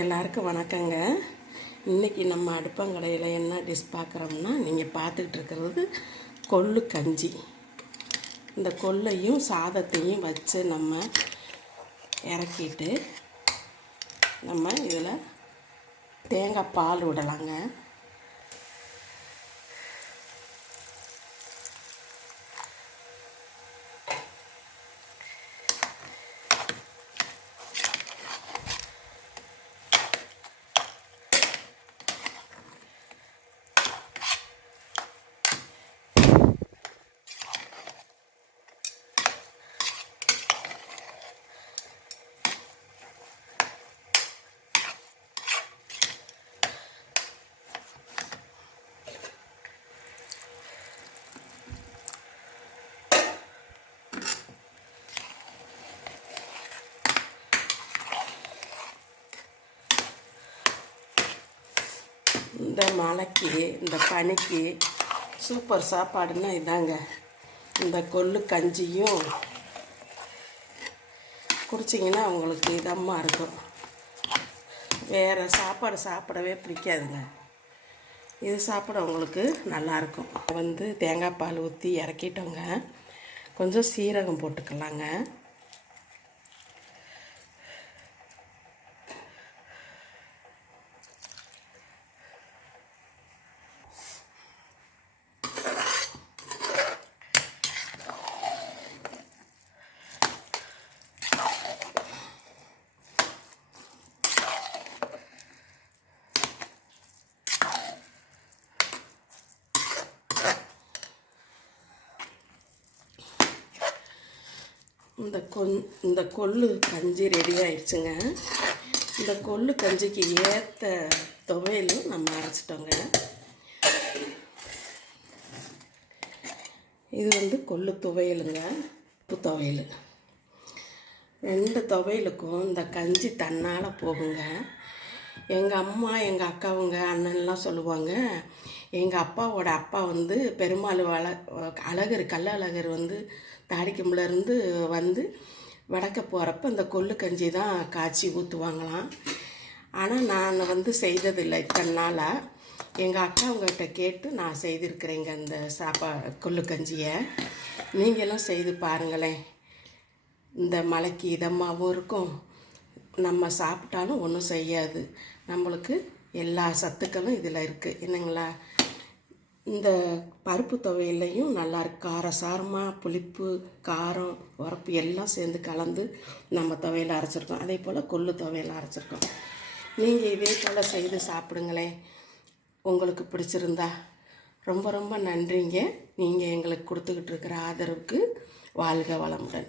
எல்லாருக்கும் வணக்கங்க. இன்றைக்கி நம்ம அடுப்பங்கடையில் என்ன டிஷ் பார்க்குறோம்னா, நீங்கள் பார்த்துக்கிட்டு இருக்கிறது கொள்ளு கஞ்சி. இந்த கொள்ளையும் சாதத்தையும் வச்சு நம்ம இறக்கிட்டு நம்ம இதில் தேங்காய் பால் விடலாங்க. இந்த மழைக்கு இந்த பனிக்கு சூப்பர் சாப்பாடுன்னா இதாங்க. இந்த கொள்ளு கஞ்சியும் குடிச்சிங்கன்னா உங்களுக்கு இதமாக இருக்கும். வேறு சாப்பாடு சாப்பிடவே பிடிக்காதுங்க. இது சாப்பிட உங்களுக்கு நல்லாயிருக்கும். தேங்காய் பால் ஊற்றி இறக்கிட்டோங்க. கொஞ்சம் சீரகம் போட்டுக்கலாங்க. இந்த கொள்ளு கஞ்சி ரெடி ஆயிடுச்சுங்க. இந்த கொள்ளு கஞ்சிக்கு ஏற்ற துவையலும் நம்ம அரைச்சிட்டோங்க. இது கொள்ளு துவையலுங்க, உப்பு துவையல். ரெண்டு துவையலுக்கும் இந்த கஞ்சி தன்னால் போகுங்க. எங்கள் அம்மா எங்கள் அக்காவுங்க அண்ணன்லாம் சொல்லுவாங்க, எங்கள் அப்பாவோட அப்பா பெருமாள் அழகர் கல்ல அழகர் தாடிக்கம்புலேருந்து வடக்க போகிறப்ப இந்த கொள்ளு கஞ்சி தான் காய்ச்சி ஊற்றுவாங்களாம். ஆனால் நான் செய்ததில்லை இத்தனை நாளாக. எங்கள் அக்காவங்கிட்ட கேட்டு நான் செய்திருக்கிறேங்க இந்த கொள்ளு கஞ்சியை. நீங்களும் செய்து பாருங்களேன். இந்த மழைக்கு இதமாகவும் இருக்கும், நம்ம சாப்பிட்டாலும் ஒன்றும் செய்யாது. நம்மளுக்கு எல்லா சத்துக்களும் இதில் இருக்குது என்னங்களா. இந்த பருப்பு துவையிலையும் நல்லா இருக்கு. காரசாரமாக புளிப்பு காரம் உரப்பு எல்லாம் சேர்ந்து கலந்து நம்ம துவையில் அரைச்சிருக்கோம். அதே போல் கொள்ளு துவையில் அரைச்சிருக்கோம். நீங்கள் இதே போல் செய்து சாப்பிடுங்களேன். உங்களுக்கு பிடிச்சிருந்தா ரொம்ப ரொம்ப நன்றிங்க. நீங்கள் எங்களுக்கு கொடுத்துக்கிட்டு இருக்கிற ஆதரவுக்கு வாழ்க வளமுடன்.